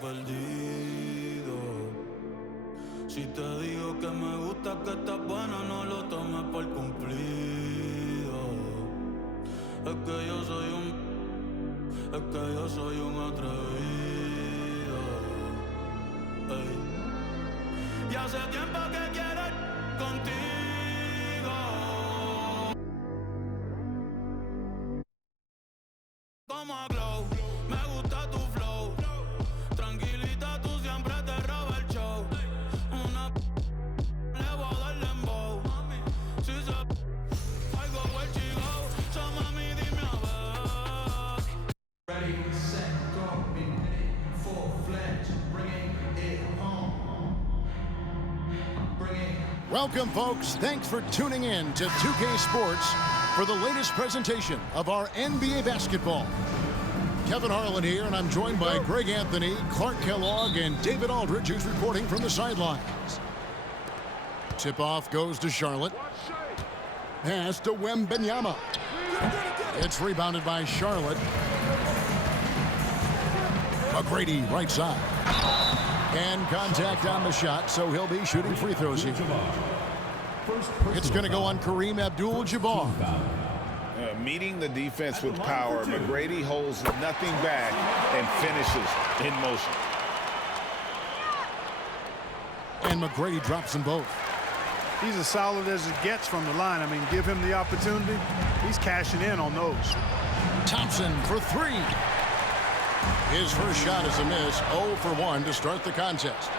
perdido. Si te digo que me gusta, que estás buena, no lo tomes por cumplido. Es que yo soy un atrevido. Ey. Y hace tiempo que quiero ir contigo. Como a Glow, me gusta tu flow. Tranquilita, tú siempre te roba el show. Le voy a dar dembow. Si se algo fue chico, so mami dime a ver. Ready, set, go, be full-fledged, bringing it home. Welcome, folks. Thanks for tuning in to 2K Sports for the latest presentation of our NBA basketball. Kevin Harlan here, and I'm joined by Greg Anthony, Clark Kellogg, and David Aldridge, who's reporting from the sidelines. Tip-off goes to Charlotte. Pass to Wembanyama. It's rebounded by Charlotte. McGrady, right side. And contact on the shot, so he'll be shooting free throws here. It's going to go on Kareem Abdul-Jabbar. Meeting the defense with power, McGrady holds nothing back and finishes in motion. And McGrady drops them both. He's as solid as it gets from the line. I mean, give him the opportunity. He's cashing in on those. Thompson for three. His first shot is a miss. 0 for 1 to start the contest.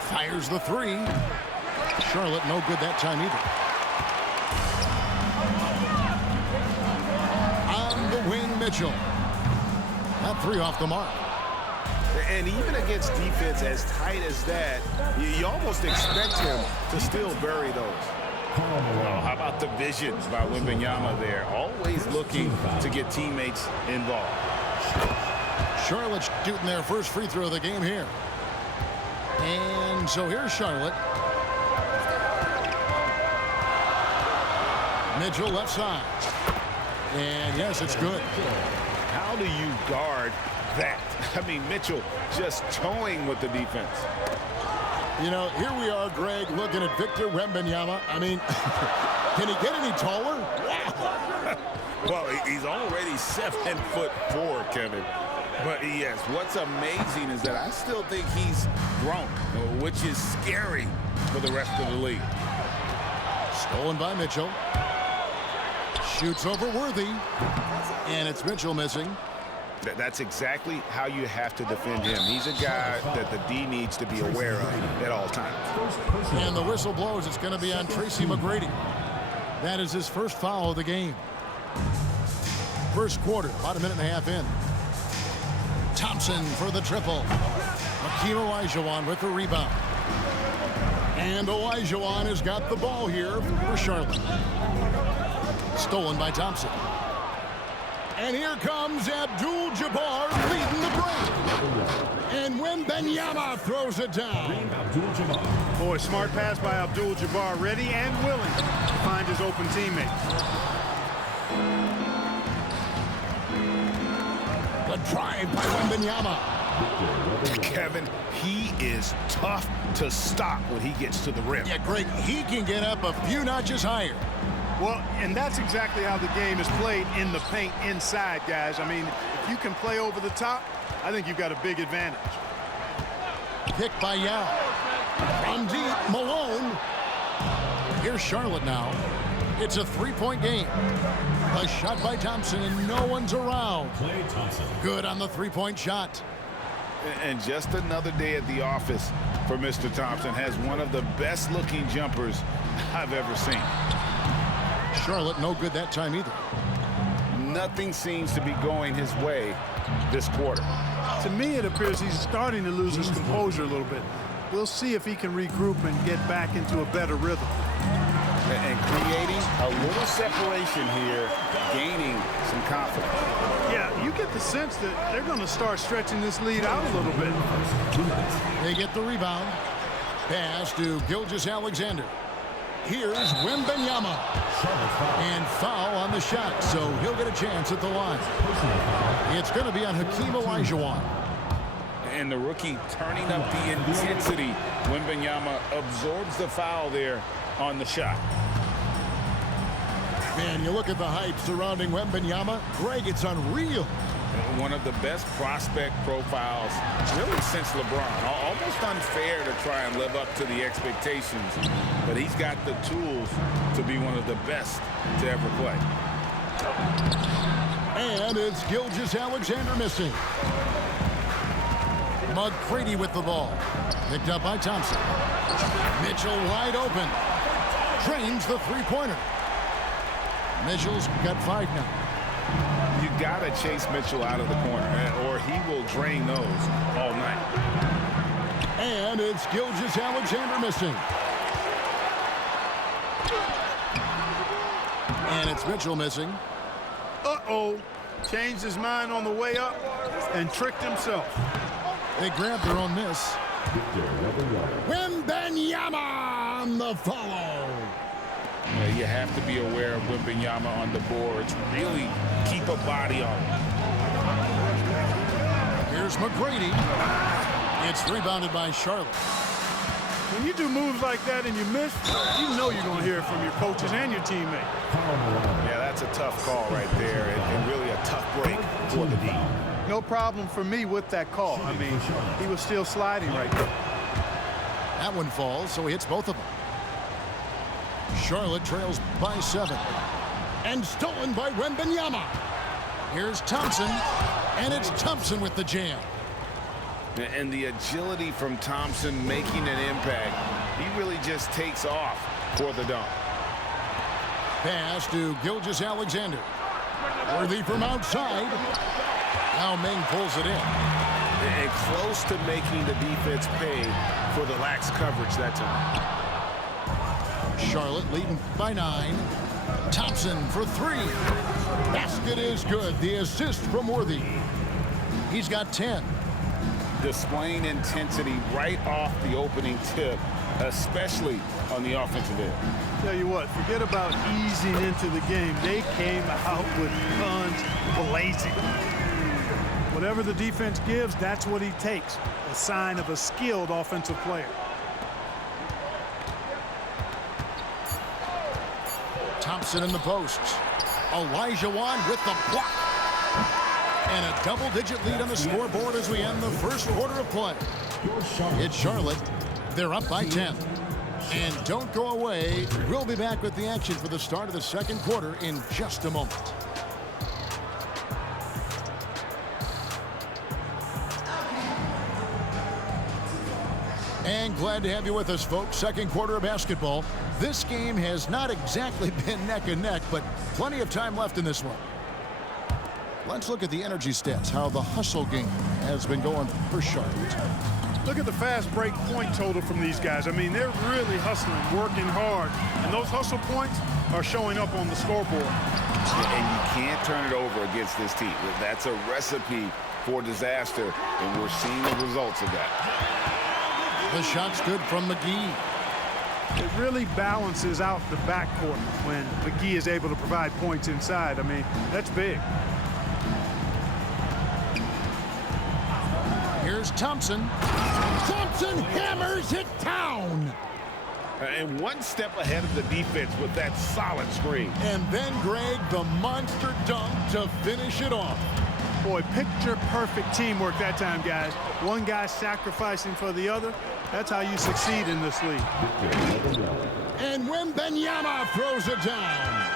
Fires the three. Charlotte no good that time either. On the wing, Mitchell. That three off the mark. And even against defense as tight as that, you almost expect him to still bury those. Oh, how about the vision by Wembanyama there? Always looking to get teammates involved. Charlotte's shooting their first free throw of the game here. And so here's Charlotte. Mitchell left side. And yes, it's good. How do you guard that? I mean, Mitchell just towing with the defense. You know, here we are, Greg, looking at Victor Wembanyama. I mean, can he get any taller? Well, he's already 7'4", Kevin. But yes, what's amazing is that I still think he's grown, which is scary for the rest of the league. Stolen by Mitchell. Shoots over Worthy. And it's Mitchell missing. That's exactly how you have to defend him. He's a guy that the D needs to be aware of at all times. And the whistle blows. It's going to be on Tracy McGrady. That is his first foul of the game. First quarter, about a minute and a half in. Thompson for the triple. Hakeem Olajuwon with the rebound. And Olajuwon has got the ball here for Charlotte. Stolen by Thompson. And here comes Abdul-Jabbar leading the break. And Wembanyama throws it down. Boy, smart pass by Abdul-Jabbar, ready and willing to find his open teammate. The drive by Wembanyama. Kevin, he is tough to stop when he gets to the rim. Yeah, Greg, he can get up a few notches higher. Well, and that's exactly how the game is played in the paint inside, guys. I mean, if you can play over the top, I think you've got a big advantage. Picked by Yao. From deep, Malone. Here's Charlotte now. It's a three-point game. A shot by Thompson, and no one's around. Klay Thompson. Good on the three-point shot. And just another day at the office for Mr. Thompson. Has one of the best-looking jumpers I've ever seen. Charlotte no good that time either. Nothing seems to be going his way this quarter. To me, it appears he's starting to lose his composure a little bit. We'll see if he can regroup and get back into a better rhythm. And creating a little separation here, gaining some confidence. Yeah, you get the sense that they're going to start stretching this lead out a little bit. They get the rebound. Pass to Gilgeous-Alexander. Here's Wembanyama. And foul on the shot, so he'll get a chance at the line. It's going to be on Hakeem Olajuwon. And the rookie turning up the intensity. Wembanyama absorbs the foul there on the shot. Man, you look at the hype surrounding Wembanyama. Greg, it's unreal. One of the best prospect profiles really since LeBron. Almost unfair to try and live up to the expectations, but he's got the tools to be one of the best to ever play. And it's Gilgeous-Alexander missing. McGrady with the ball. Picked up by Thompson. Mitchell wide open. Drains the three-pointer. Mitchell's got 5 now. You got to chase Mitchell out of the corner, or he will drain those all night. And it's Gilgeous-Alexander missing. And it's Mitchell missing. Uh-oh. Changed his mind on the way up and tricked himself. They grabbed their own miss. Wembanyama on the follow. You have to be aware of Wembanyama on the boards. Really keep a body on him. Here's McGrady. It's rebounded by Charlotte. When you do moves like that and you miss, you know you're going to hear it from your coaches and your teammate. Yeah, that's a tough call right there, and really a tough break for the D. No problem for me with that call. I mean, he was still sliding right there. That one falls, so he hits both of them. Charlotte trails by 7. And stolen by Wembanyama. Here's Thompson. And it's Thompson with the jam. And the agility from Thompson making an impact. He really just takes off for the dunk. Pass to Gilgeous-Alexander. Worthy from outside. Now Meng pulls it in. And close to making the defense pay for the lax coverage that time. Charlotte leading by 9. Thompson for 3. Basket is good. The assist from Worthy. He's got 10. Displaying intensity right off the opening tip, especially on the offensive end. Tell you what, forget about easing into the game. They came out with guns blazing. Whatever the defense gives, that's what he takes. A sign of a skilled offensive player. Thompson in the post. Elijah Wan with the block. And a double-digit lead on the scoreboard as we end the first quarter of play. It's Charlotte. They're up by 10. And don't go away. We'll be back with the action for the start of the second quarter in just a moment. And glad to have you with us, folks. Second quarter of basketball. This game has not exactly been neck and neck, but plenty of time left in this one. Let's look at the energy stats, how the hustle game has been going for Charlotte. Look at the fast break point total from these guys. I mean, they're really hustling, working hard. And those hustle points are showing up on the scoreboard. And you can't turn it over against this team. That's a recipe for disaster, and we're seeing the results of that. The shot's good from McGee. It really balances out the backcourt when McGee is able to provide points inside. I mean, that's big. Here's Thompson. Thompson hammers it down. And one step ahead of the defense with that solid screen. And then, Greg, the monster dunk to finish it off. Boy, picture-perfect teamwork that time, guys. One guy sacrificing for the other. That's how you succeed in this league. And Wembanyama throws it down.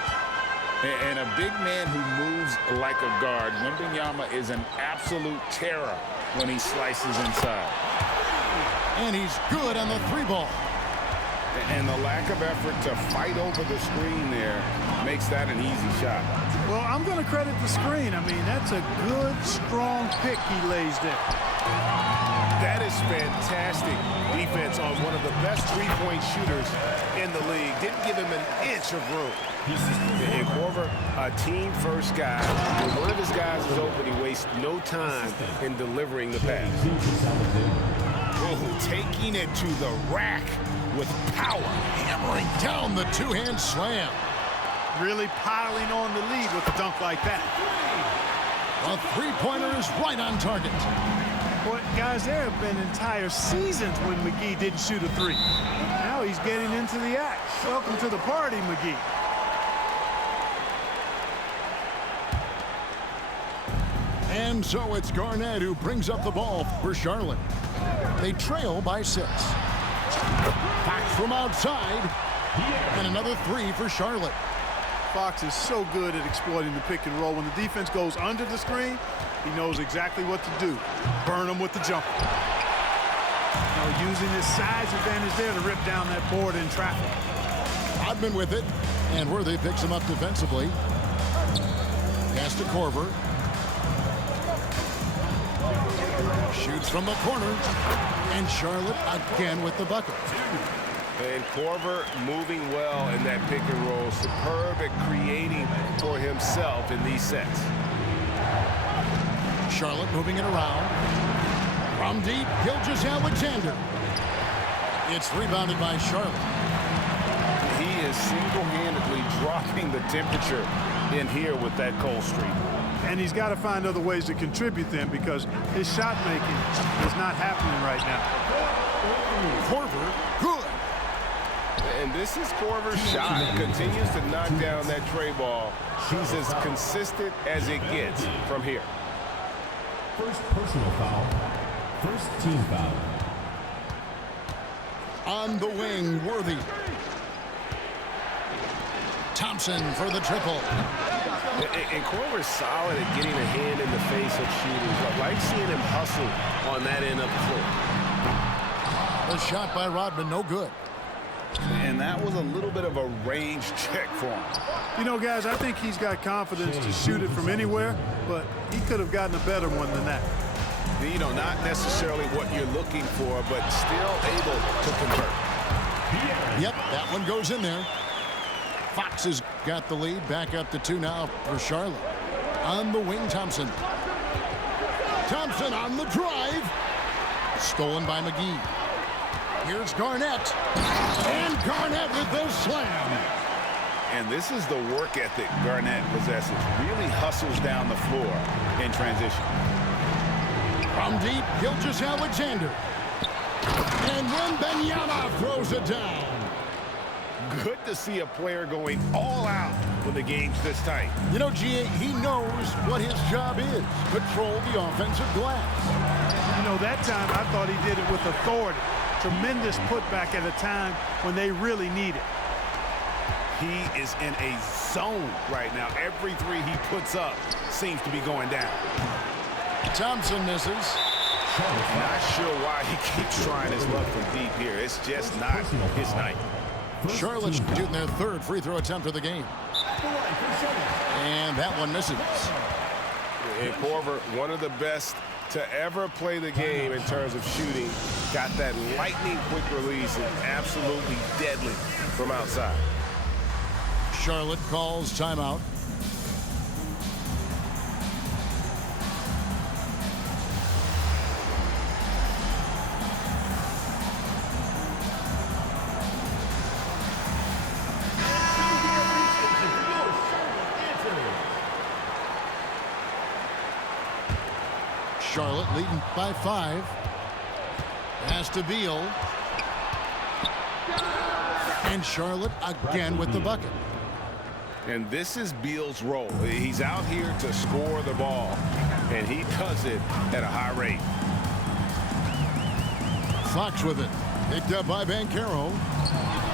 And a big man who moves like a guard. Wembanyama is an absolute terror when he slices inside. And he's good on the 3-ball. And the lack of effort to fight over the screen there makes that an easy shot. Well, I'm going to credit the screen. I mean, that's a good, strong pick he lays there. That is fantastic defense on one of the best three-point shooters in the league. Didn't give him an inch of room. And Korver, a team-first guy. When one of his guys is open, he wastes no time in delivering the pass. Oh, taking it to the rack with power. Hammering down the two-hand slam. Really piling on the lead with a dunk like that. A three-pointer is right on target. Boy, guys, there have been entire seasons when McGee didn't shoot a three. Now he's getting into the act. Welcome to the party, McGee. And so it's Garnett who brings up the ball for Charlotte. They trail by 6. Fox from outside. And another 3 for Charlotte. Fox is so good at exploiting the pick and roll. When the defense goes under the screen, he knows exactly what to do. Burn them with the jumper. Using his size advantage there to rip down that board in traffic. Rodman with it. And Worthy picks him up defensively. Pass to Korver. Shoots from the corner. And Charlotte again with the bucket. And Korver moving well in that pick and roll. Superb at creating for himself in these sets. Charlotte moving it around. From deep, Gilgeous-Alexander. It's rebounded by Charlotte. He is single-handedly dropping the temperature in here with that cold streak. And he's got to find other ways to contribute then, because his shot making is not happening right now. Korver, good. And this is Korver's shot. Continues to knock down that tray ball. He's as consistent as it gets from here. First personal foul. First team foul. On the wing, Worthy. Thompson for the triple. And Korver's solid at getting a hand in the face of shooters. I like seeing him hustle on that end of the floor. The shot by Rodman, no good. And that was a little bit of a range check for him. You know, guys, I think he's got confidence to shoot it from anywhere, but he could have gotten a better one than that. You know, not necessarily what you're looking for, but still able to convert. Yep, that one goes in there. Fox has got the lead. Back up to 2 now for Charlotte. On the wing, Thompson. Thompson on the drive. Stolen by McGee. Here's Garnett. And Garnett with the slam. And this is the work ethic Garnett possesses. Really hustles down the floor in transition. From deep, Gilgeous-Alexander. And Wembanyama throws it down. Good to see a player going all out when the game's this tight. You know, G.A., he knows what his job is. Control the offensive glass. You know, that time I thought he did it with authority. Tremendous putback at a time when they really need it. He is in a zone right now. Every three he puts up seems to be going down. Thompson misses. Not sure why he keeps trying his luck from deep here. It's just not his night. Charlotte's shooting their 3rd free throw attempt of the game. And that one misses. And Korver, one of the best to ever play the game in terms of shooting. Got that lightning quick release and absolutely deadly from outside. Charlotte calls timeout. Charlotte leading by 5. Pass to Beal. And Charlotte again with the bucket. And this is Beal's role. He's out here to score the ball, and he does it at a high rate. Fox with it. Picked up by Banchero.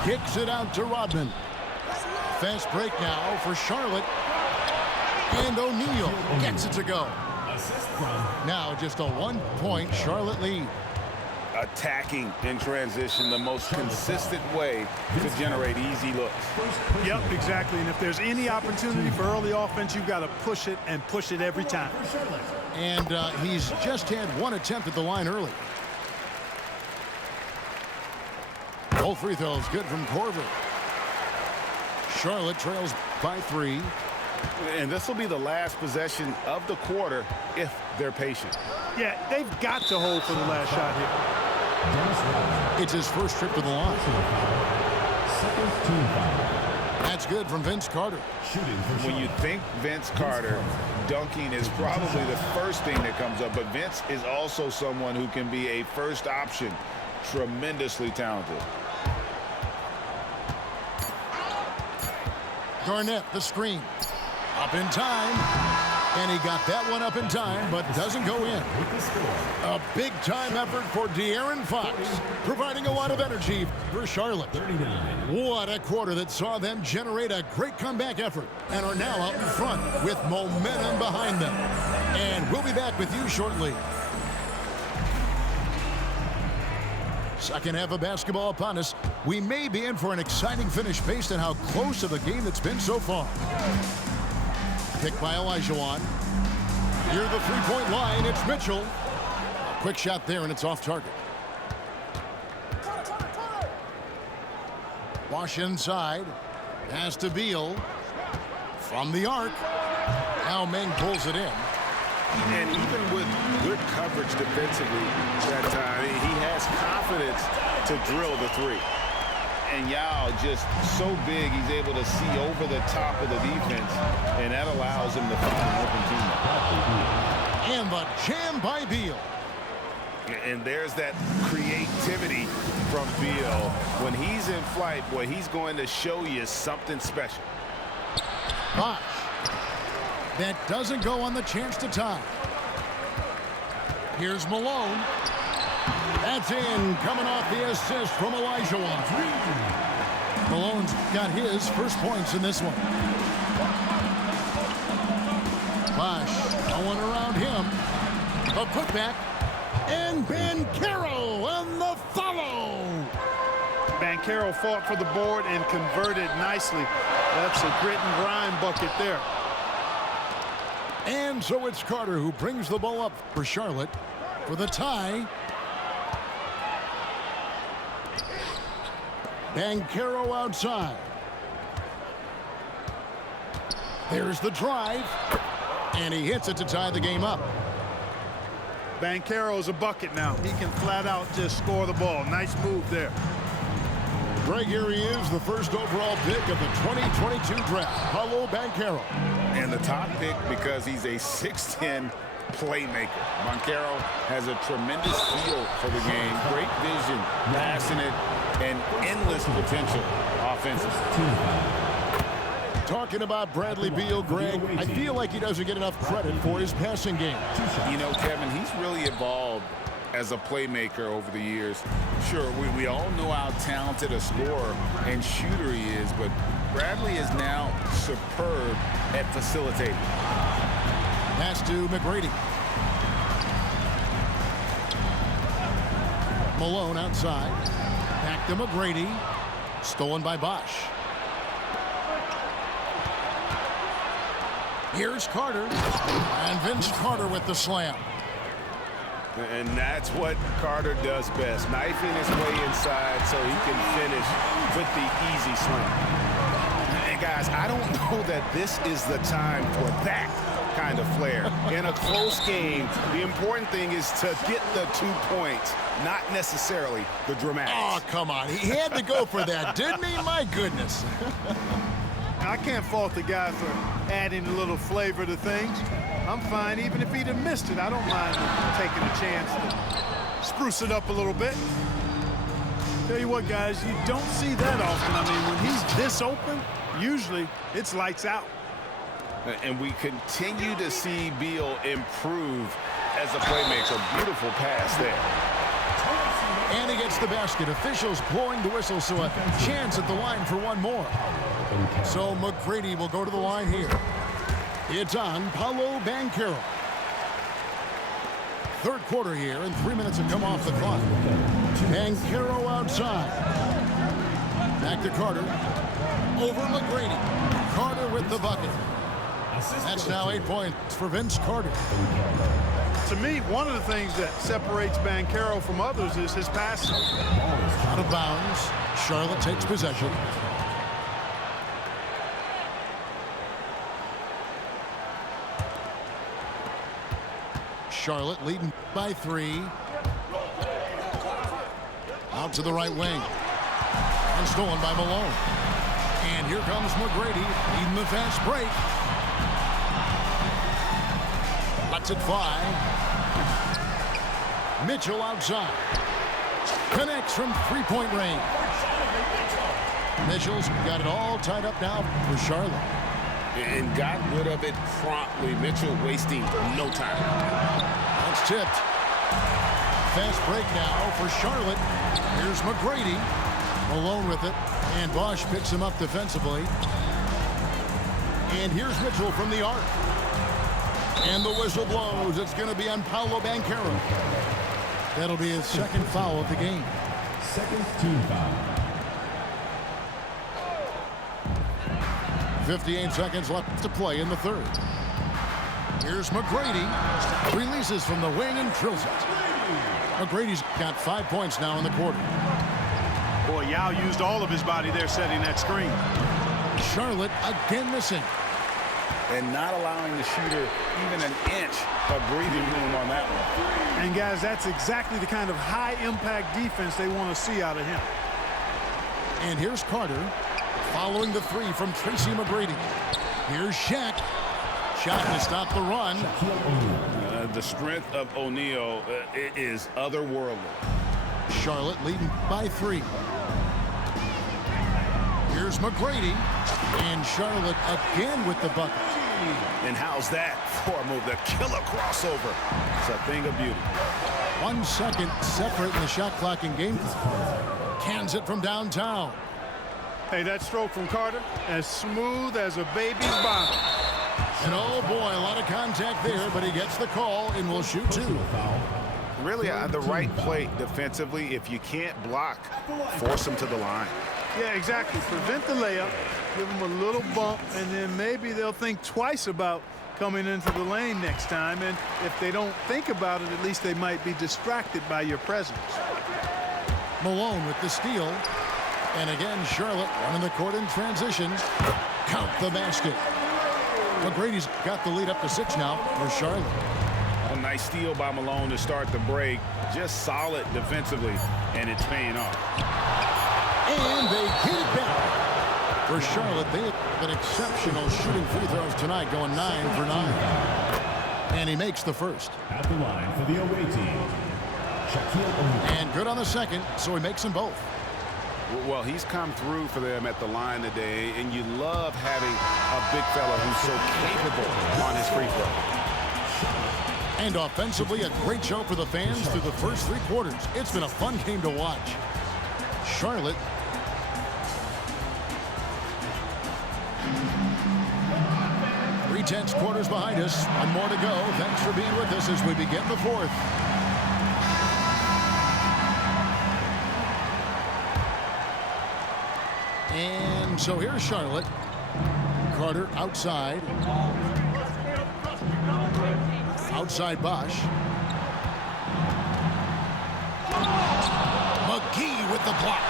Kicks it out to Rodman. Fast break now for Charlotte. And O'Neal gets it to go. Now just a 1-point Charlotte lead. Attacking in transition, the most consistent way to generate easy looks. Yep, exactly. And if there's any opportunity for early offense, you've got to push it and push it every time. And he's just had 1 attempt at the line early. Both free throws good from Korver. Charlotte trails by 3. And this will be the last possession of the quarter if they're patient. Yeah, they've got to hold for the last shot here. It's his first trip to the line. That's good from Vince Carter. Shooting for When you think Vince Carter, dunking is probably the first thing that comes up, but Vince is also someone who can be a first option. Tremendously talented. Garnett, the screen. Up in time. And he got that one up in time, but doesn't go in. A big-time effort for De'Aaron Fox, providing a lot of energy for Charlotte. 39. What a quarter that saw them generate a great comeback effort and are now out in front with momentum behind them. And we'll be back with you shortly. Second half of basketball upon us. We may be in for an exciting finish based on how close of a game it's been so far. Picked by Olajuwon. Near the three-point line, it's Mitchell. A quick shot there, and it's off target. Wash inside. Pass to Beal. From the arc. Now Meng pulls it in. And even with good coverage defensively that time, he has confidence to drill the three. And Yao just so big, he's able to see over the top of the defense, and that allows him to find an open teammate. And the jam by Beal. And there's that creativity from Beal. When he's in flight, boy, he's going to show you something special. Bosh. That doesn't go on the chance to tie. Here's Malone. That's in, coming off the assist from Olajuwon. Malone's got his first points in this one. Bosh going around him. A putback. And Banchero on the follow. Banchero fought for the board and converted nicely. That's a grit and grind bucket there. And so it's Carter who brings the ball up for Charlotte for the tie. Banchero outside. There's the drive. And he hits it to tie the game up. Banchero's a bucket now. He can flat out just score the ball. Nice move there. Greg, here he is, the first overall pick of the 2022 draft, Paolo Banchero. And the top pick because he's a 6'10" playmaker. Banchero has a tremendous feel for the game, great vision, passing it, and endless potential offensively. Talking about Bradley Beal, Greg, I feel like he doesn't get enough credit for his passing game. You know, Kevin, he's really evolved as a playmaker over the years. Sure, we all know how talented a scorer and shooter he is, but Bradley is now superb at facilitating. Pass to McGrady. Malone outside. Back to McGrady. Stolen by Bosh. Here's Carter. And Vince Carter with the slam. And that's what Carter does best, knifing his way inside so he can finish with the easy slam. And guys, I don't know that this is the time for that kind of flair. In a close game, the important thing is to get the 2 points, not necessarily the dramatics. Oh, come on. He had to go for that, didn't he? My goodness. I can't fault the guy for adding a little flavor to things. I'm fine. Even if he'd have missed it, I don't mind taking a chance to spruce it up a little bit. Tell you what, guys, you don't see that often. I mean, when he's this open, usually it's lights out. And we continue to see Beal improve as a playmaker. Beautiful pass there. And he gets the basket. Officials blowing the whistle, so a chance at the line for one more. So McGrady will go to the line here. It's on Paolo Banchero. Third quarter here, and 3 minutes have come off the clock. Banchero outside. Back to Carter. Over McGrady. Carter with the bucket. That's now 8 points for Vince Carter. To me, one of the things that separates Banchero from others is his passing. Out of bounds. Charlotte takes possession. Charlotte leading by 3. Out to the right wing. And stolen by Malone. And here comes McGrady, leading the fast break. Lets it fly. Mitchell outside. Connects from three-point range. Mitchell's got it all tied up now for Charlotte. And got rid of it promptly. Mitchell wasting no time. That's tipped. Fast break now for Charlotte. Here's McGrady. Alone with it. And Bosch picks him up defensively. And here's Mitchell from the arc. And the whistle blows. It's going to be on Paolo Banchero. That'll be his second foul of the game. Second team foul. 58 seconds left to play in the third. Here's McGrady. Releases from the wing and drills it. McGrady's got 5 points now in the quarter. Boy, Yao used all of his body there setting that screen. Charlotte again missing. And not allowing the shooter even an inch of breathing room on that one. And guys, that's exactly the kind of high-impact defense they want to see out of him. And here's Carter following the three from Tracy McGrady. Here's Shaq. Shot to stop the run. The strength of O'Neal is otherworldly. Charlotte leading by 3. Here's McGrady. And Charlotte again with the bucket. And how's that for a move? The killer crossover. It's a thing of beauty. 1 second separate in the shot clock and game clock. Cans it from downtown. Hey, that stroke from Carter, as smooth as a baby's bottom. And oh boy, a lot of contact there, but he gets the call and will shoot 2. Really the right play defensively. If you can't block, force him to the line. Yeah, exactly. Prevent the layup, give them a little bump, and then maybe they'll think twice about coming into the lane next time. And if they don't think about it, at least they might be distracted by your presence. Malone with the steal. And again, Charlotte running the court in transition. Count the basket. McGrady's got the lead up to 6 now for Charlotte. A nice steal by Malone to start the break. Just solid defensively, and it's paying off. And they get it back. For Charlotte, they have been exceptional shooting free throws tonight, going 9 for 9. And he makes the first. At the line for the away team, Shaquille O'Neal. And good on the second, so he makes them both. Well, he's come through for them at the line today, and you love having a big fella who's so capable on his free throw. And offensively, a great show for the fans through the first 3 quarters. It's been a fun game to watch. Charlotte. Three-tenths quarters behind us. 1 more to go. Thanks for being with us as we begin the 4th. And so here's Charlotte. Carter outside. Outside Bosch. McGee with the block.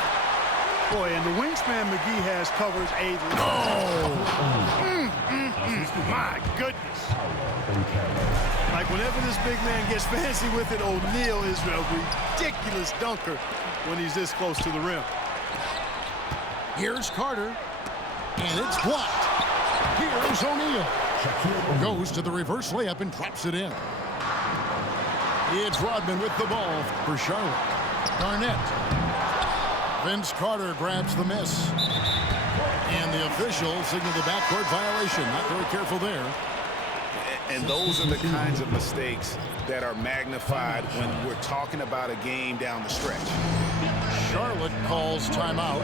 Boy, and the wingspan McGee has covers a my goodness. Like whenever this big man gets fancy with it, O'Neal is a ridiculous dunker when he's this close to the rim. Here's Carter. And it's blocked. Here's O'Neal. Goes to the reverse layup and drops it in. It's Rodman with the ball for Charlotte. Garnett. Vince Carter grabs the miss. And the official signaled the backcourt violation. Not very careful there. And those are the kinds of mistakes that are magnified when we're talking about a game down the stretch. Charlotte calls timeout.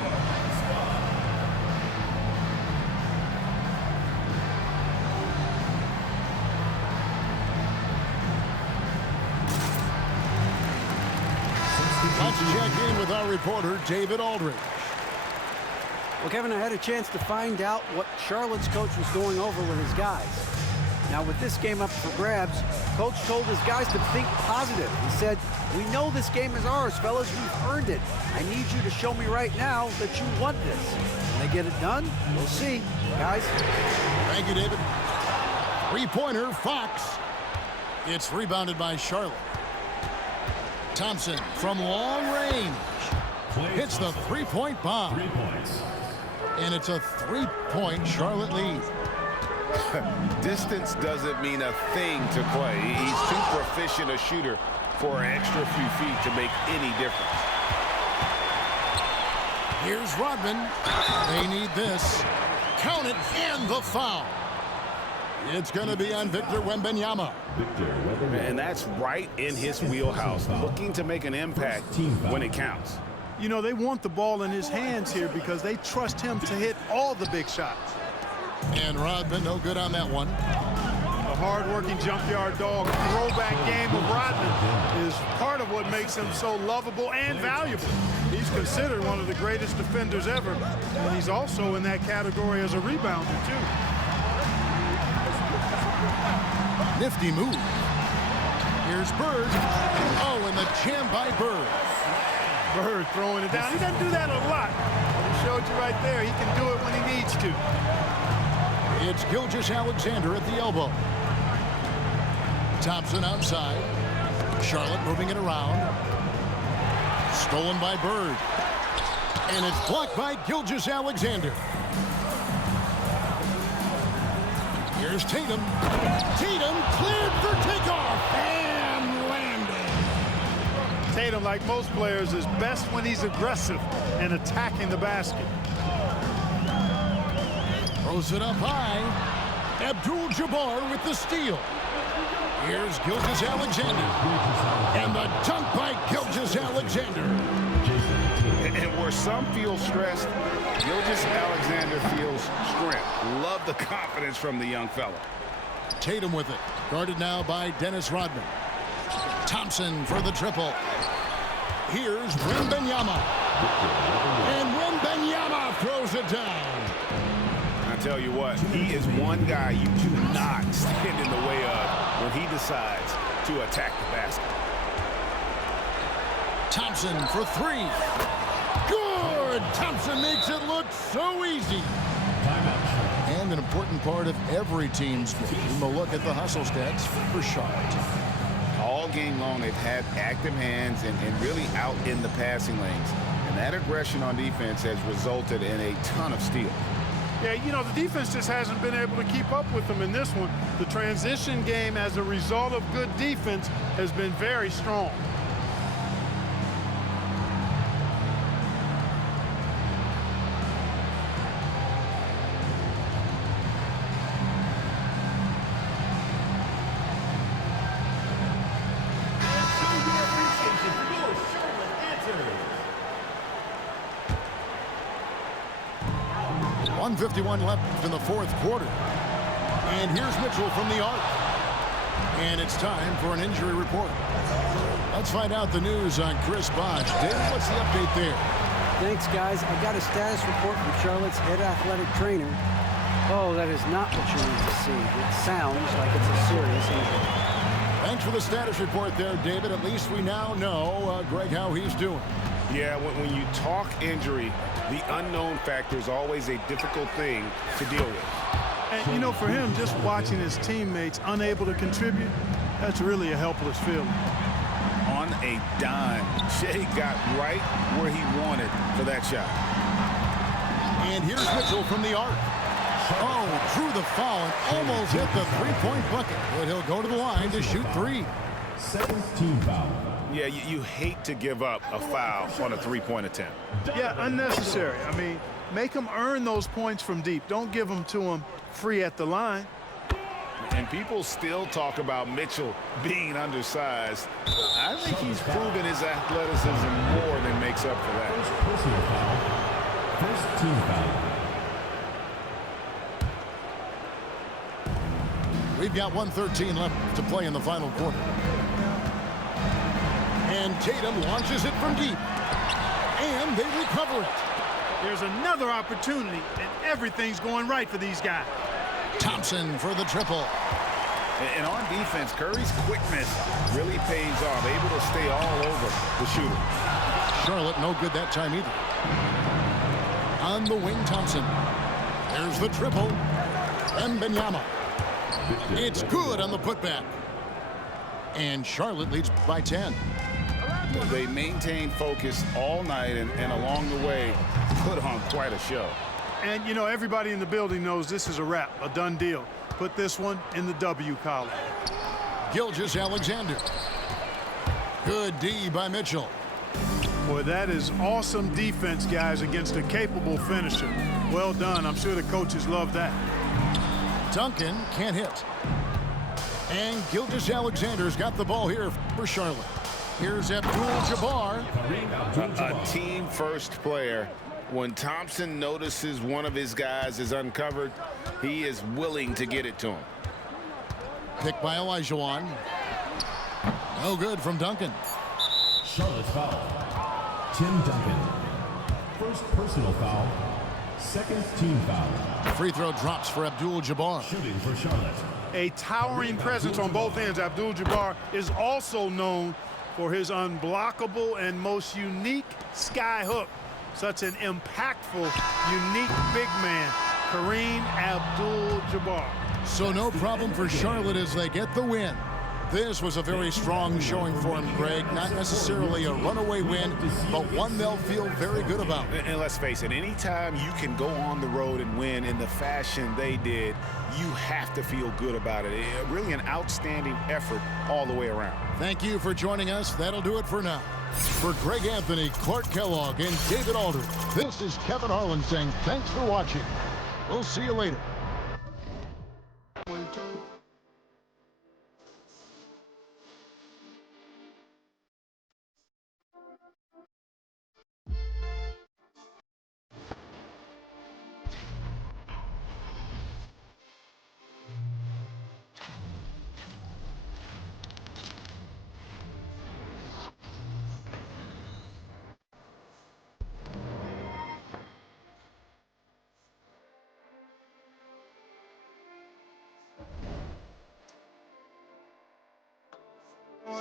Let's check in with our reporter, David Aldridge. Well, Kevin, I had a chance to find out what Charlotte's coach was going over with his guys. Now, with this game up for grabs, coach told his guys to think positive. He said, "We know this game is ours, fellas. We've earned it. I need you to show me right now that you want this. When they get it done, we'll see. Guys." Thank you, David. Three-pointer, Fox. It's rebounded by Charlotte. Thompson from long range hits the three-point bomb. 3 points. And it's a 3-point Charlotte lead. Distance doesn't mean a thing to Clay. He's too proficient a shooter for an extra few feet to make any difference. Here's Rodman. They need this. Count it, and the foul. It's going to be on Victor Wembanyama. And that's right in his wheelhouse, looking to make an impact when it counts. You know, they want the ball in his hands here because they trust him to hit all the big shots. And Rodman, no good on that one. The hard-working junkyard dog throwback game of Rodman is part of what makes him so lovable and valuable. He's considered one of the greatest defenders ever, and he's also in that category as a rebounder, too. Nifty move. Here's Bird. Oh, and the jam by Bird. Bird throwing it down. He doesn't do that a lot. He showed you right there. He can do it when he needs to. It's Gilgeous-Alexander at the elbow. Thompson outside. Charlotte moving it around. Stolen by Bird. And it's blocked by Gilgeous-Alexander. Here's Tatum. Tatum cleared for takeoff and landed. Tatum, like most players, is best when he's aggressive and attacking the basket. Throws it up high. Abdul-Jabbar with the steal. Here's Gilgeous-Alexander. And the dunk by Gilgeous-Alexander. And where some feel stressed, Gilgeous-Alexander feels strength. Love the confidence from the young fella. Tatum with it. Guarded now by Dennis Rodman. Thompson for the triple. Here's Wembanyama. And Wembanyama throws it down. I tell you what, he is one guy you do not stand in the way of when he decides to attack the basket. Thompson for three. Good! Thompson makes it look so easy. And an important part of every team's game. A look at the hustle stats for Charlotte. All game long, they've had active hands and really out in the passing lanes. And that aggression on defense has resulted in a ton of steals. Yeah, you know, the defense just hasn't been able to keep up with them in this one. The transition game, as a result of good defense, has been very strong. .151 left in the fourth quarter. And here's Mitchell from the arc. And it's time for an injury report. Let's find out the news on Chris Bosh. David, what's the update there? Thanks, guys. I got a status report from Charlotte's head athletic trainer. Oh, that is not what you need to see. It sounds like it's a serious injury. Thanks for the status report there, David. At least we now know, Greg, how he's doing. Yeah, when you talk injury, the unknown factor is always a difficult thing to deal with. And, you know, for him, just watching his teammates unable to contribute, that's really a helpless feeling. On a dime, Shea got right where he wanted for that shot. And here's Mitchell from the arc. Oh, drew the foul and almost hit the three-point bucket. But he'll go to the line to shoot three. 17 foul. Yeah, you hate to give up a foul on a three-point attempt. Yeah, unnecessary. I mean, make them earn those points from deep. Don't give them to them free at the line. And people still talk about Mitchell being undersized. I think he's proven his athleticism more than makes up for that. Personal foul. First team foul. We've got 1:13 left to play in the final quarter. And Tatum launches it from deep. And they recover it. There's another opportunity, and everything's going right for these guys. Thompson for the triple. And on defense, Curry's quickness really pays off, able to stay all over the shooter. Charlotte no good that time either. On the wing, Thompson. There's the triple. Wembanyama. It's good on the putback. And Charlotte leads by 10. They maintained focus all night and along the way put on quite a show. And, you know, everybody in the building knows this is a wrap, a done deal. Put this one in the W column. Gilgeous-Alexander. Good D by Mitchell. Boy, that is awesome defense, guys, against a capable finisher. Well done. I'm sure the coaches love that. Duncan can't hit. And Gilgeous-Alexander's got the ball here for Charlotte. Here's Abdul-Jabbar. A team-first player. When Thompson notices one of his guys is uncovered, he is willing to get it to him. Picked by Olajuwon. No good from Duncan. Charlotte's foul. Tim Duncan. First personal foul. Second team foul. Free throw drops for Abdul-Jabbar. Shooting for Charlotte. A towering presence on both ends. Abdul-Jabbar is also known for his unblockable and most unique sky hook. Such an impactful, unique big man, Kareem Abdul-Jabbar. So no problem for Charlotte as they get the win. This was a very strong showing for him, Greg. Not necessarily a runaway win, but one they'll feel very good about. And let's face it, anytime you can go on the road and win in the fashion they did, you have to feel good about it. Really an outstanding effort all the way around. Thank you for joining us. That'll do it for now. For Greg Anthony, Clark Kellogg, and David Aldridge, this is Kevin Harlan saying thanks for watching. We'll see you later.